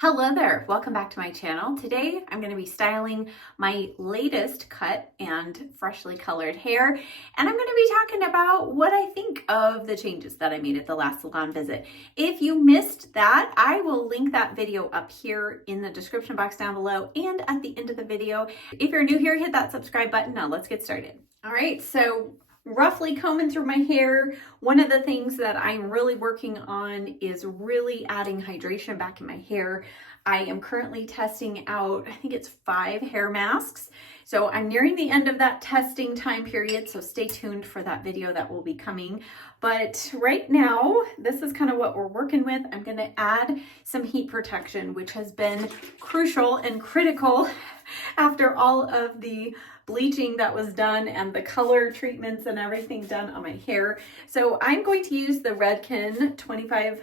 Hello there, welcome back to my channel. Today I'm going to be styling my latest cut and freshly colored hair, and I'm going to be talking about what I think of the changes that I made at the last salon visit. If you missed that, I will link that video up here in the description box down below and at the end of the video. If you're new here, hit that subscribe button. Now let's get started. All right, so roughly combing through my hair, one of the things that I'm really working on is really adding hydration back in my hair. I am currently testing out, I think it's 5 hair masks. So I'm nearing the end of that testing time period, so stay tuned for that video that will be coming. But right now, this is kind of what we're working with. I'm gonna add some heat protection, which has been crucial and critical after all of the bleaching that was done and the color treatments and everything done on my hair. So I'm going to use the RAKUTEN 25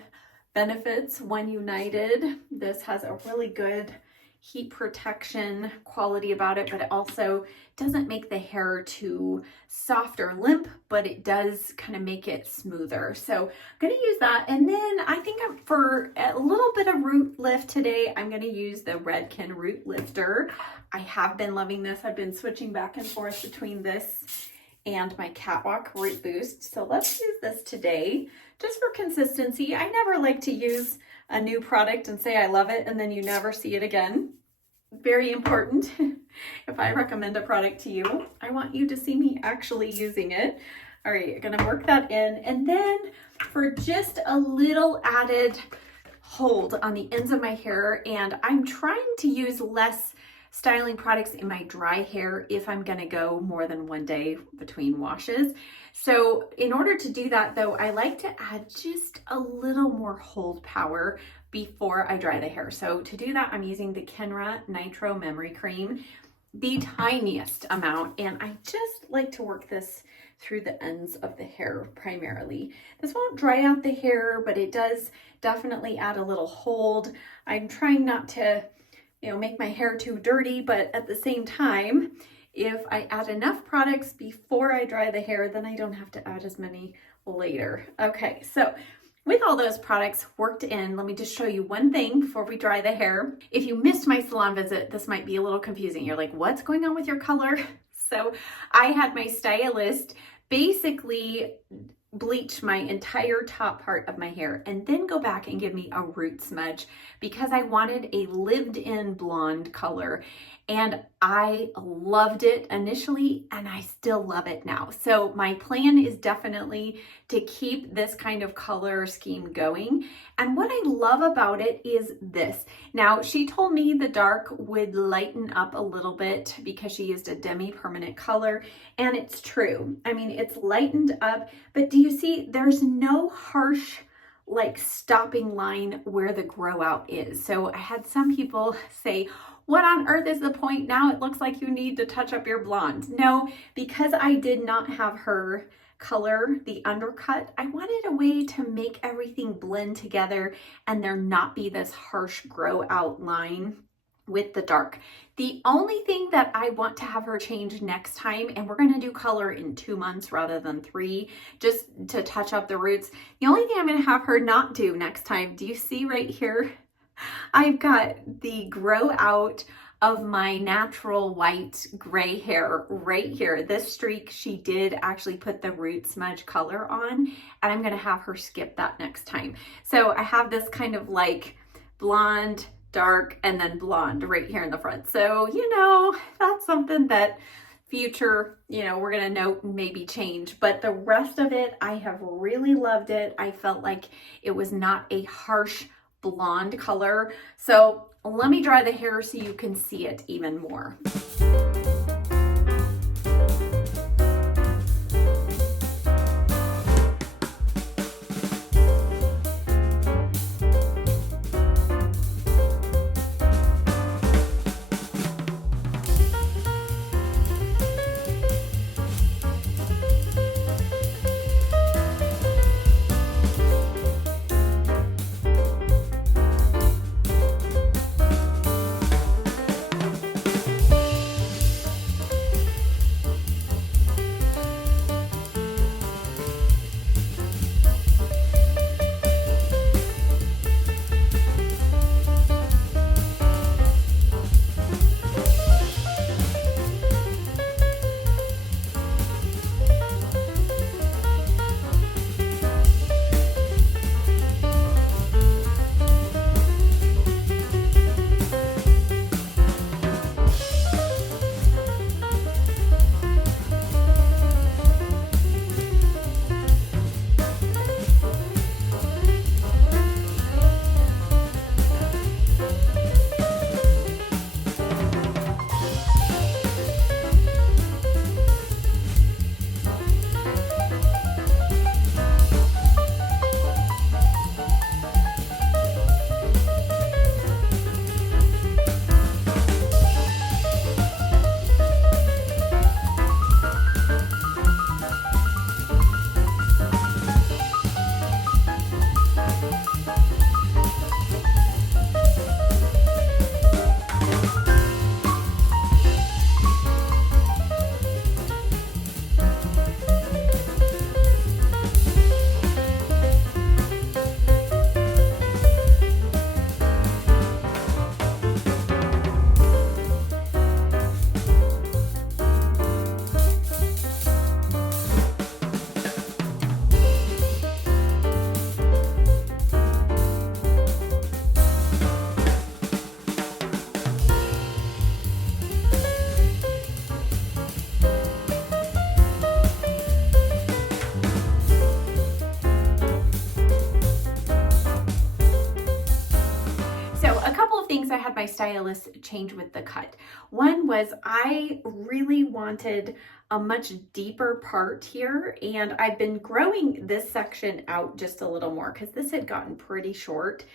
Benefits One United. This has a really good heat protection quality about it, but it also doesn't make the hair too soft or limp, but it does kind of make it smoother. So I'm going to use that. And then I think for a little bit of root lift today, I'm going to use the RAKUTEN Root Lifter. I have been loving this. I've been switching back and forth between this and my Catwalk Root Boost. So let's use this today just for consistency. I never like to use a new product and say I love it and then you never see it again. Very important. If I recommend a product to you, I want you to see me actually using it. All right, you're gonna work that in. And then for just a little added hold on the ends of my hair, and I'm trying to use less styling products in my dry hair if I'm gonna go more than one day between washes. So in order to do that though, I like to add just a little more hold power before I dry the hair. So to do that, I'm using the Kenra Nitro Memory Cream, the tiniest amount, and I just like to work this through the ends of the hair primarily. This won't dry out the hair, but it does definitely add a little hold. I'm trying not to make my hair too dirty, but at the same time, if I add enough products before I dry the hair, then I don't have to add as many later. Okay, so with all those products worked in, let me just show you one thing before we dry the hair. If you missed my salon visit, this might be a little confusing. You're like, what's going on with your color? So I had my stylist basically bleach my entire top part of my hair and then go back and give me a root smudge because I wanted a lived-in blonde color, and I loved it initially and I still love it now. So my plan is definitely to keep this kind of color scheme going. And what I love about it is this. Now, she told me the dark would lighten up a little bit because she used a demi-permanent color, and it's true. I mean, it's lightened up, but do you see there's no harsh stopping line where the grow out is. So I had some people say, what on earth is the point? Now it looks like you need to touch up your blonde. No, because I did not have her color the undercut, I wanted a way to make everything blend together and there not be this harsh grow out line with the dark. The only thing that I want to have her change next time, and we're going to do color in 2 months rather than 3, just to touch up the roots. The only thing I'm going to have her not do next time, do you see right here? I've got the grow out of my natural white gray hair right here. This streak, she did actually put the root smudge color on, and I'm going to have her skip that next time. So I have this kind of blonde, dark, and then blonde right here in the front. So, that's something that future, we're going to note and maybe change. But the rest of it, I have really loved it. I felt like it was not a harsh blonde color. So let me dry the hair so you can see it even more. things I had my stylist change with the cut. One was I really wanted a much deeper part here, and I've been growing this section out just a little more because this had gotten pretty short.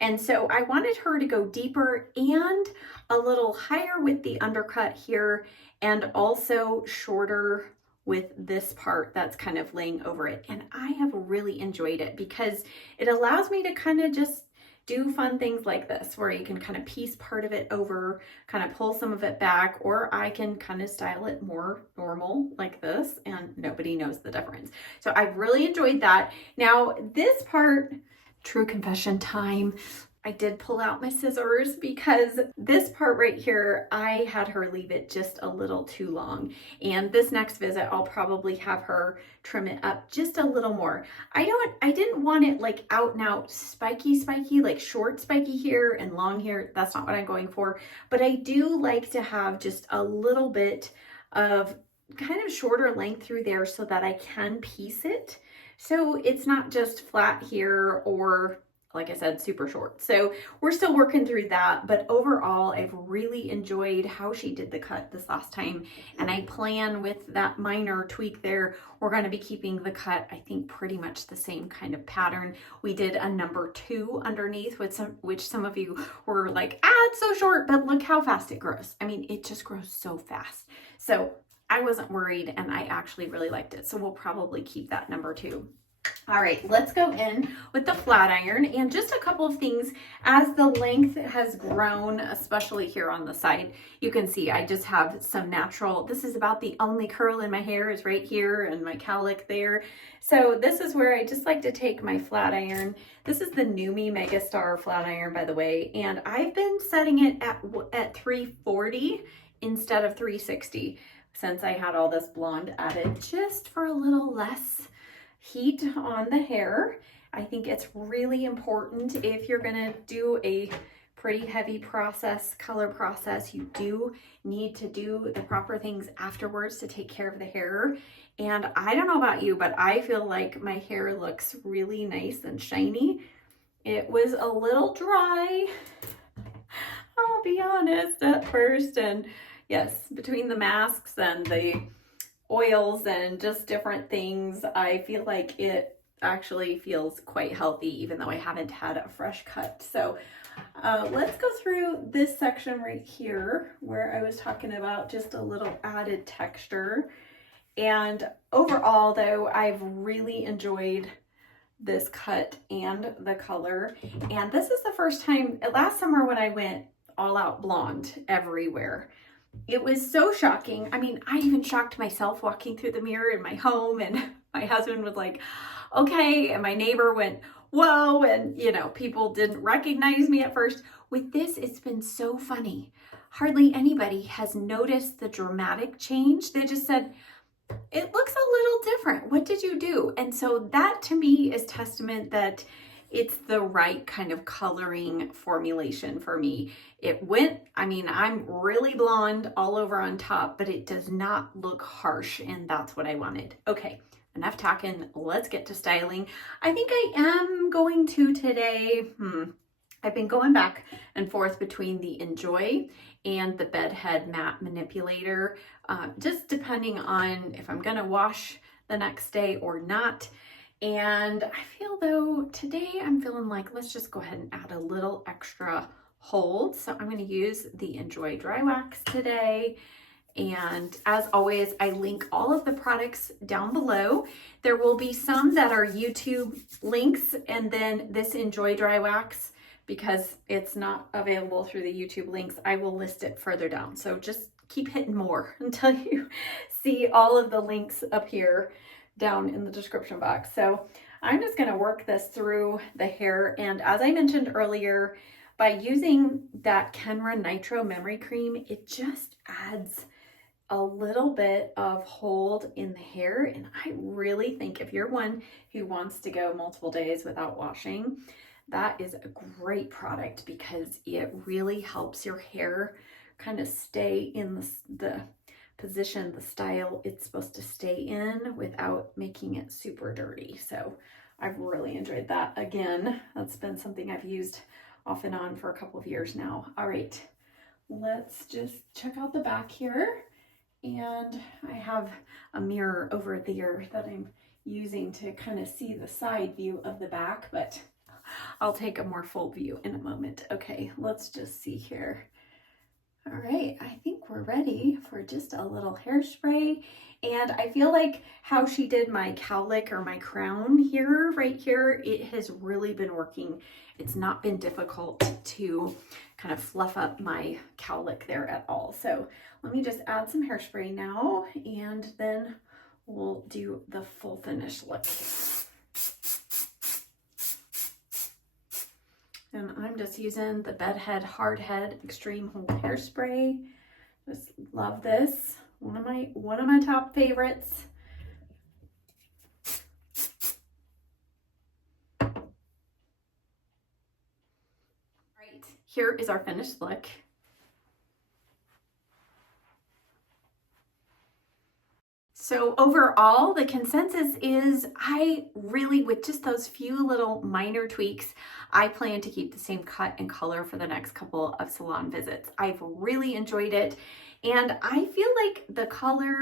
And so I wanted her to go deeper and a little higher with the undercut here, and also shorter with this part that's kind of laying over it. And I have really enjoyed it because it allows me to kind of just do fun things like this, where you can kind of piece part of it over, kind of pull some of it back, or I can kind of style it more normal like this and nobody knows the difference. So I've really enjoyed that. Now this part, true confession time, I did pull out my scissors because this part right here, I had her leave it just a little too long. And this next visit, I'll probably have her trim it up just a little more. I didn't want it like out and out spiky, like short spiky here and long here. That's not what I'm going for. But I do like to have just a little bit of kind of shorter length through there so that I can piece it. So it's not just flat here or, like I said, super short. So we're still working through that, but overall, I've really enjoyed how she did the cut this last time. And I plan with that minor tweak there, we're going to be keeping the cut, I think, pretty much the same kind of pattern. We did a number 2 underneath, which some of you were like, it's so short, but look how fast it grows. I mean, it just grows so fast. So I wasn't worried, and I actually really liked it. So we'll probably keep that number 2. All right, let's go in with the flat iron, and just a couple of things as the length has grown, especially here on the side. You can see I just have some natural, this is about the only curl in my hair is right here and my cowlick there. So this is where I just like to take my flat iron. This is the Numi Megastar flat iron, by the way, and I've been setting it at 340 instead of 360 since I had all this blonde added, just for a little less heat on the hair. I think it's really important if you're gonna do a pretty heavy process, color process, you do need to do the proper things afterwards to take care of the hair. And I don't know about you, but I feel like my hair looks really nice and shiny. It was a little dry, I'll be honest, at first. And yes, between the masks and the oils and just different things, I feel like it actually feels quite healthy, even though I haven't had a fresh cut. So let's go through this section right here where I was talking about just a little added texture. And overall though, I've really enjoyed this cut and the color. And this is the first time, last summer when I went all out blonde everywhere, it was so shocking. I mean, I even shocked myself walking through the mirror in my home, and my husband was like, okay. And my neighbor went, whoa. And you know, people didn't recognize me at first. With this, it's been so funny. Hardly anybody has noticed the dramatic change. They just said, it looks a little different. What did you do? And so that to me is testament that it's the right kind of coloring formulation for me. It went, I mean, I'm really blonde all over on top, but it does not look harsh, and that's what I wanted. Okay, enough talking, let's get to styling. I think I am going to today, I've been going back and forth between the Enjoy and the Bedhead Matte Manipulator, just depending on if I'm gonna wash the next day or not. And I feel though, today I'm feeling like, let's just go ahead and add a little extra hold. So I'm gonna use the Enjoy Dry Wax today. And as always, I link all of the products down below. There will be some that are YouTube links, and then this Enjoy Dry Wax, because it's not available through the YouTube links, I will list it further down. So just keep hitting more until you see all of the links up here down in the description box. So I'm just going to work this through the hair. And as I mentioned earlier, by using that Kenra Nitro Memory Cream, it just adds a little bit of hold in the hair. And I really think if you're one who wants to go multiple days without washing, that is a great product because it really helps your hair kind of stay in the position, the style it's supposed to stay in without making it super dirty. So I've really enjoyed that. Again, that's been something I've used off and on for a couple of years now. All right, let's just check out the back here. And I have a mirror over there that I'm using to kind of see the side view of the back, but I'll take a more full view in a moment. Okay, let's just see here. All right, I think we're ready for just a little hairspray. And I feel like how she did my cowlick or my crown here, right here, it has really been working. It's not been difficult to kind of fluff up my cowlick there at all. So let me just add some hairspray now, and then we'll do the full finish look. And I'm just using the Bedhead Hard Head Extreme Hold Hairspray. Just love this. One of my top favorites. All right, here is our finished look. So overall, the consensus is I really, with just those few little minor tweaks, I plan to keep the same cut and color for the next couple of salon visits. I've really enjoyed it. And I feel like the color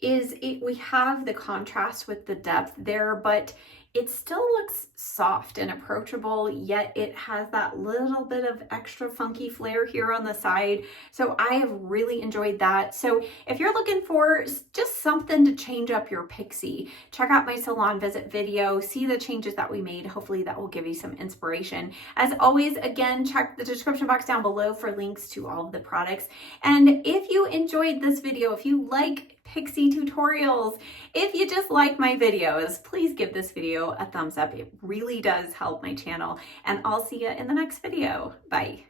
we have the contrast with the depth there, but it still looks soft and approachable, yet it has that little bit of extra funky flair here on the side. So I have really enjoyed that. So if you're looking for just something to change up your Pixie, check out my salon visit video, see the changes that we made. Hopefully that will give you some inspiration. As always, again, check the description box down below for links to all of the products. And if you enjoyed this video, if you like Pixie tutorials, if you just like my videos, please give this video a thumbs up. It really does help my channel, and I'll see you in the next video. Bye.